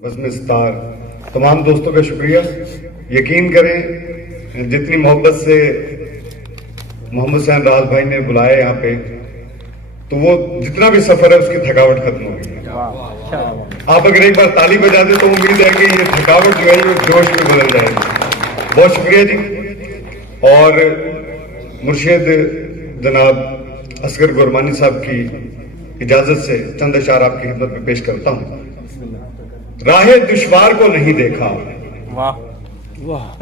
بزم ستار تمام دوستوں کا شکریہ. یقین کریں جتنی محبت سے محمد حسین راز بھائی نے بلایا یہاں پہ تو وہ جتنا بھی سفر ہے اس کی تھکاوٹ ختم ہو گئی. آپ اگر ایک بار تالی بجا دیں تو امید ہے کہ یہ تھکاوٹ جو ہے یہ جوش میں بدل جائے گی. بہت شکریہ جی. اور مرشد جناب اصغر گورمانی صاحب کی اجازت سے چند اشعار آپ کی خدمت میں پیش کرتا ہوں. راہ دشوار کو نہیں دیکھا،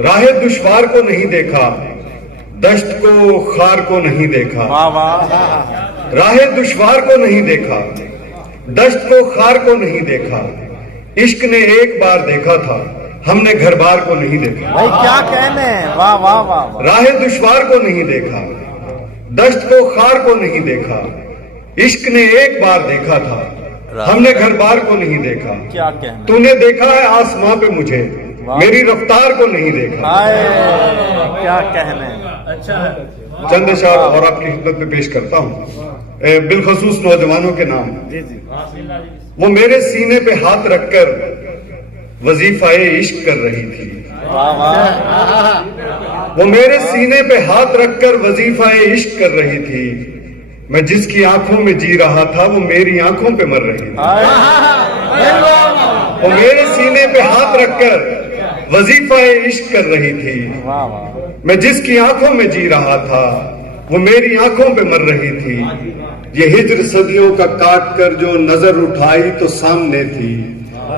راہ دشوار کو نہیں دیکھا، دشت کو خار کو نہیں دیکھا. راہ دشوار کو نہیں دیکھا، دشت کو خار کو نہیں دیکھا. عشق نے ایک بار دیکھا تھا، ہم نے گھر بار کو نہیں دیکھا. بھائی کیا کہنے ہیں، واہ واہ واہ. راہ دشوار کو نہیں دیکھا، دشت کو خار کو نہیں دیکھا. عشق نے ایک بار دیکھا تھا، ہم نے گھر بار کو نہیں دیکھا. کیا کہنا، تو نے دیکھا ہے آسماں پہ مجھے، میری رفتار کو نہیں دیکھا. کیا کہنے. چند اشعار اور آپ کی خدمت میں پیش کرتا ہوں بالخصوص نوجوانوں کے نام. وہ میرے سینے پہ ہاتھ رکھ کر وظیفہ عشق کر رہی تھی. وہ میرے سینے پہ ہاتھ رکھ کر وظیفہ عشق کر رہی تھی. میں جس کی آنکھوں میں جی رہا تھا وہ میری آنکھوں پہ مر رہی تھی. وہ میرے سینے پہ ہاتھ رکھ کر وظیفہ عشق کر رہی تھی. میں جس کی آنکھوں میں جی رہا تھا وہ میری آنکھوں پہ مر رہی تھی. یہ ہجر صدیوں کا کاٹ کر جو نظر اٹھائی تو سامنے تھی.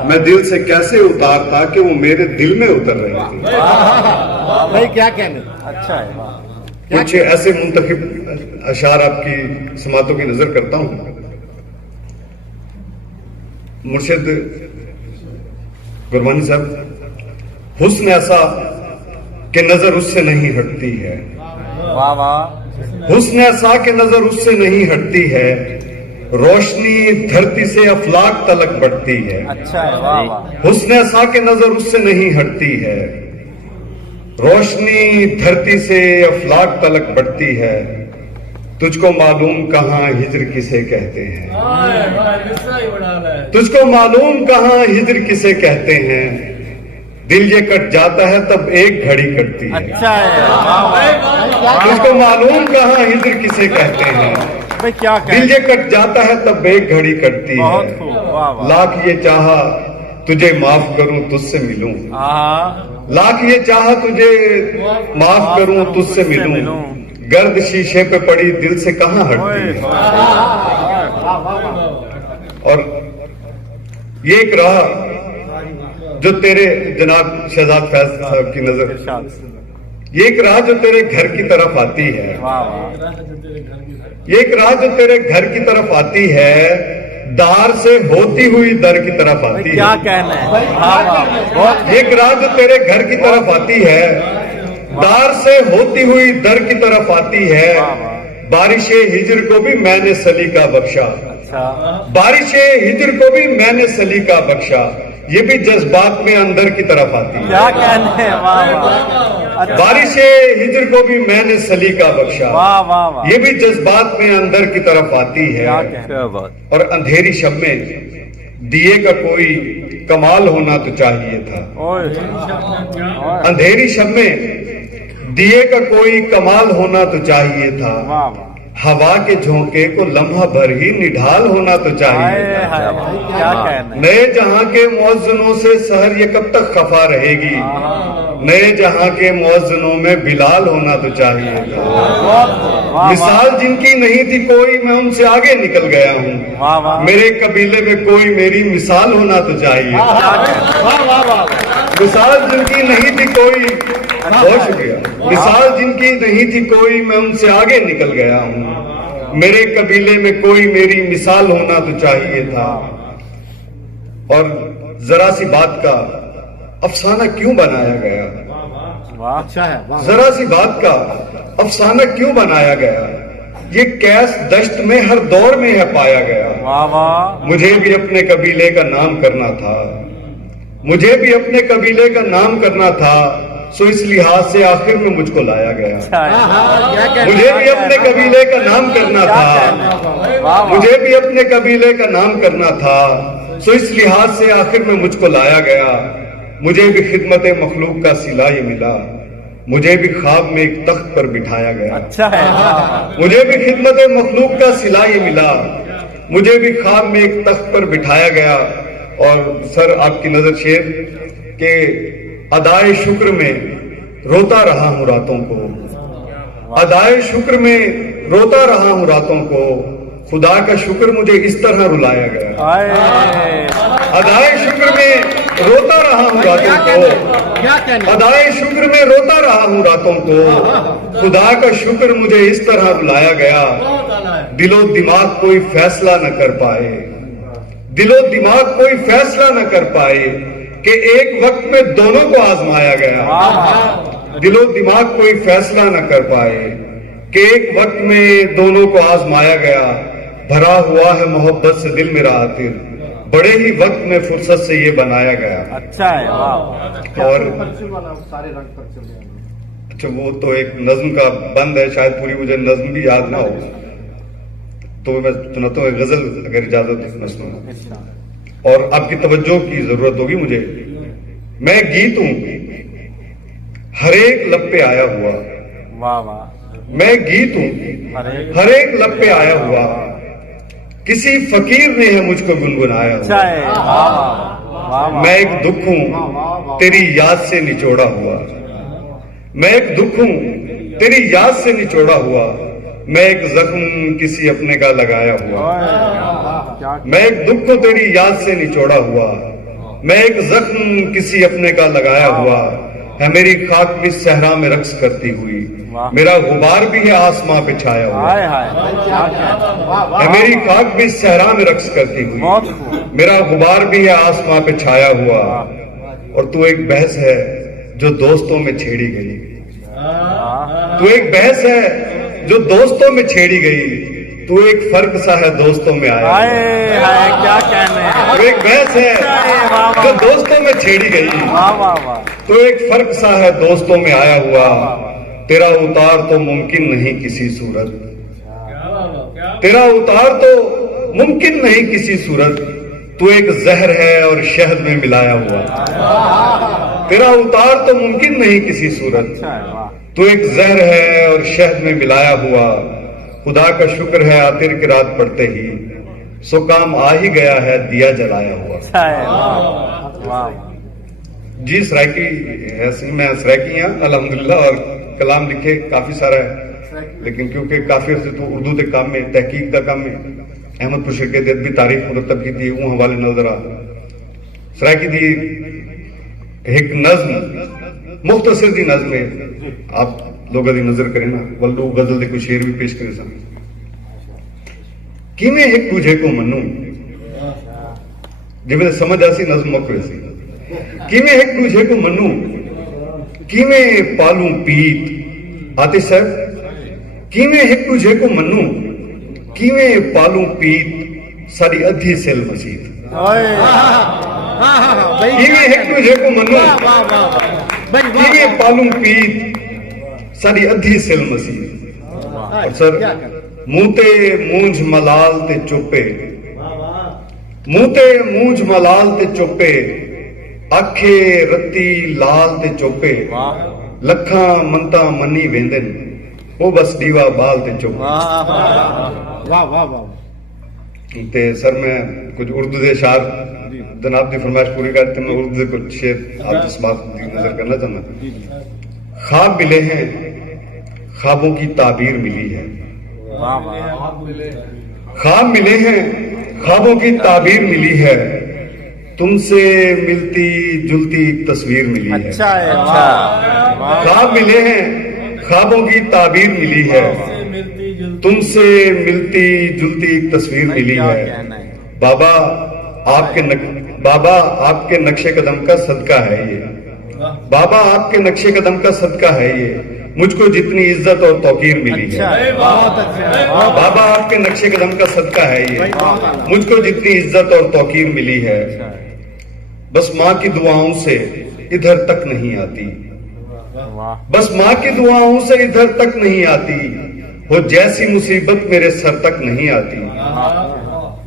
میں دل سے کیسے اتارتا کہ وہ میرے دل میں اتر رہی تھی. بھائی کیا کہنے. اچھا ہے. کچھ ایسے منتخب اشعار آپ کی سماعتوں کی نظر کرتا ہوں. مرشد گورمانی صاحب، حسن ایسا کہ نظر اس سے نہیں ہٹتی ہے. واہ واہ. حسن ایسا کہ نظر اس سے نہیں ہٹتی ہے. روشنی دھرتی سے افلاک تلک بڑھتی ہے. اچھا ہے. واہ واہ. حسن ایسا کہ نظر اس سے نہیں ہٹتی ہے. روشنی دھرتی سے افلاک تلک بڑھتی ہے. تجھ کو معلوم کہاں ہجر کسے کہتے ہیں. تجھ کو معلوم کہاں ہجر کسے کہتے ہیں. دل یہ کٹ جاتا ہے تب ایک گھڑی کٹتی ہے. اچھا ہے. تجھ کو معلوم کہاں ہجر کسے کہتے ہیں. بھائی کیا دل یہ کٹ جاتا ہے تب ایک گھڑی کٹتی ہے. لاکھ یہ چاہا تجھے معاف کروں تجھ سے ملوں. لاکھ یہ چاہا تجھے معاف کروں تجھ سے ملوں. گرد شیشے پہ پڑی دل سے کہاں ہٹتی ہے. اور یہ ایک راہ جو تیرے جناب شہزاد فیض صاحب کی نظر، یہ ایک راہ جو تیرے گھر کی طرف آتی ہے. یہ ایک راہ جو تیرے گھر کی طرف آتی ہے. دار سے ہوتی ہوئی در کی طرف آتی ہے. کیا کہنا ہے. ایک راہ جو تیرے گھر کی طرف آتی ہے. دار سے ہوتی ہوئی در کی طرف آتی ہے. بارش ہجر کو بھی میں نے سلیقہ بخشا. بارش ہجر کو بھی میں نے سلیقہ بخشا. یہ بھی جذبات میں اندر کی طرف آتی ہے. کیا کہنے. بارش ہجر کو بھی میں نے سلیقہ بخشا. یہ بھی جذبات میں اندر کی طرف آتی ہے. اور اندھیری شب میں دیے کا کوئی کمال ہونا تو چاہیے تھا. اندھیری شب میں دیے کا کوئی کمال ہونا تو چاہیے تھا. ہوا کے جھونکے کو لمحہ بھر ہی نڈھال ہونا تو چاہیے تھا. نئے جہاں کے مؤذنوں سے سحر یہ کب تک خفا رہے گی. نئے جہاں کے مؤذنوں میں بلال ہونا تو چاہیے تھا. مثال جن کی نہیں تھی کوئی میں ان سے آگے نکل گیا ہوں. میرے قبیلے میں کوئی میری مثال ہونا تو چاہیے. مثال جن کی نہیں تھی کوئی، بہت شکریہ. مثال جن کی نہیں تھی کوئی میں ان سے آگے نکل گیا ہوں. میرے قبیلے میں کوئی میری مثال ہونا تو چاہیے تھا. اور ذرا سی بات کا افسانہ کیوں بنایا گیا. ذرا سی بات کا افسانہ کیوں بنایا گیا. یہ کیس دشت میں ہر دور میں ہے پایا گیا. مجھے بھی اپنے قبیلے کا نام کرنا تھا. مجھے بھی اپنے قبیلے کا نام کرنا تھا. سو اس لحاظ سے آخر میں مجھ کو لایا گیا. مجھے بھی اپنے قبیلے کا نام کرنا تھا. مجھے بھی اپنے قبیلے کا نام کرنا تھا. سو اس لحاظ سے آخر میں مجھ کو لایا گیا، مجھے بھی خدمت مخلوق کا صلہ یہ ملا، مجھے بھی خواب میں ایک تخت پر بٹھایا گیا، اچھا ہے واہ مجھے بھی خدمت مخلوق کا صلہ یہ ملا، مجھے بھی خواب میں ایک تخت پر بٹھایا گیا۔ اور سر آپ کی نظر شیر کہ ادائے شکر میں روتا رہا ہوں راتوں کو، ادائے شکر میں روتا رہا ہوں راتوں کو، خدا کا شکر مجھے اس طرح رلایا گیا، آئے ادائے شکر میں روتا رہا ہوں راتوں کو، ادائے شکر میں روتا رہا ہوں راتوں کو، خدا کا شکر مجھے اس طرح رلایا گیا، دل و دماغ کوئی فیصلہ نہ کر پائے، دل و دماغ کوئی فیصلہ نہ کر پائے کہ ایک وقت میں دونوں کو آزمایا گیا، دل و دماغ کوئی فیصلہ نہ کر پائے کہ ایک وقت میں دونوں کو آزمایا گیا، بھرا ہوا ہے محبت سے دل میرا عاطر، بڑے ہی وقت میں فرصت سے یہ بنایا گیا۔ اچھا ہے واہ اور اچھا وہ تو ایک نظم کا بند ہے، شاید پوری مجھے نظم بھی یاد نہ ہو، تو میں سناتا ہوں ایک غزل اگر اجازت ہے میں سناؤں، اور آپ کی توجہ کی ضرورت ہوگی مجھے۔ میں گیت ہوں ہر ایک لب پہ آیا ہوا، واہ واہ میں گیت ہوں ہر ایک لب پہ آیا ہوا، کسی فقیر نے ہے مجھ کو گنگنایا ہوا، اچھا ہے واہ واہ میں ایک دکھ ہوں تیری یاد سے نچوڑا ہوا، میں ایک دکھ ہوں تیری یاد سے نچوڑا ہوا، میں ایک زخم کسی اپنے کا لگایا ہوا، میں ایک دکھ ہوں تیری یاد سے نچوڑا ہوا، میں ایک زخم کسی اپنے کا لگایا ہوا، ہے میری خاک بھی صحرا میں رقص کرتی ہوئی، میرا غبار بھی ہے آسماں پہ چھایا ہوا، ہائے ہائے ہے میری خاک بھی صحرا میں رقص کرتی ہوئی، میرا غبار بھی ہے آسماں پہ چھایا ہوا، اور تو ایک بحث ہے جو دوستوں میں چھیڑی گئی، تو ایک بحث ہے جو دوستوں میں چھیڑی گئی، تو ایک فرق سا ہے دوستوں میں آیا، ہائے ہائے کیا کہنے ہیں تو ایک بحث ہے جو دوستوں میں چھیڑی گئی، واہ واہ واہ تو ایک فرق سا ہے دوستوں میں آیا ہوا، تیرا اتار تو ممکن نہیں کسی صورت، تیرا اتار تو ممکن نہیں کسی صورت، تو ایک زہر ہے اور شہد میں ملایا ہوا، تیرا اتار تو ممکن نہیں کسی صورت، تو ایک زہر ہے اور شہد میں ملایا ہوا، خدا کا شکر ہے عاطر کی رات پڑتے ہی سو کام آ ہی گیا ہے دیا جلایا ہوا۔ اچھا ہے واہ واہ جی سرائکی ہے، میں سرائکی ہوں الحمدللہ، اور کلام لکھے کافی سارا ہے، لیکن کیونکہ کافی عرصے تو اردو کے کام میں تحقیق کا کام میں احمد پور شرکت دی ادبی تاریخ مرتب کی تھی، وہ حوالے نظر آ سرائکی دی ایک نظم مختصر دی نظم ہے، آپ لوگوں دی نظر کریں نا، ولو غزل دے کوئی شعر بھی پیش کرے سن، کیویں ایک تجھے کو منوں، جی میں سمجھ آسی نظم مک ویسی، کیویں ایک تجھے کو منوں، کیویں پالوں پیت، آتش صاحب کیویں ایک تجھے کو منوں، کیویں پالوں پیت، ساری ادھی سیل مسیت، کیویں ایک تجھے کو منوں، کیویں پالوں پیت، ساری ادھی سیل مسیت، اور سر منہ تے مونجھ ملال تے چوپے، منہ تے مونجھ ملال تے چوپے، اکھے رتی لال تے چوپے، لکھاں منتا منی ویندن، وہ بس دیوا بال تے چوپے۔ واہ واہ واہ تے سر میں کچھ اردو دے اشعار جناب دی فرمائش پوری کرتے میں اردو دے کچھ شعر آپ اس بات کی نظر کرنا چاہنا۔ خواب ملے ہیں خوابوں کی تعبیر ملی ہے، خواب ملے ہیں خوابوں کی تعبیر ملی ہے، تم سے ملتی جلتی ایک تصویر ملی ہے، اچھا ہے اچھا خواب ملے ہیں خوابوں کی تعبیر ملی ہے، تم سے ملتی جلتی ایک تصویر ملی ہے، بابا آپ کے نقش قدم کا صدقہ ہے یہ، بابا آپ کے نقش قدم کا صدقہ ہے یہ، مجھ کو جتنی عزت اور توقیر ملی ہے، بابا آپ کے نقش قدم کا صدقہ ہے یہ، مجھ کو جتنی عزت اور توقیر ملی ہے، بس ماں کی دعاؤں سے ادھر تک نہیں آتی، بس ماں کی دعاؤں سے ادھر تک نہیں آتی، وہ جیسی مصیبت میرے سر تک نہیں آتی،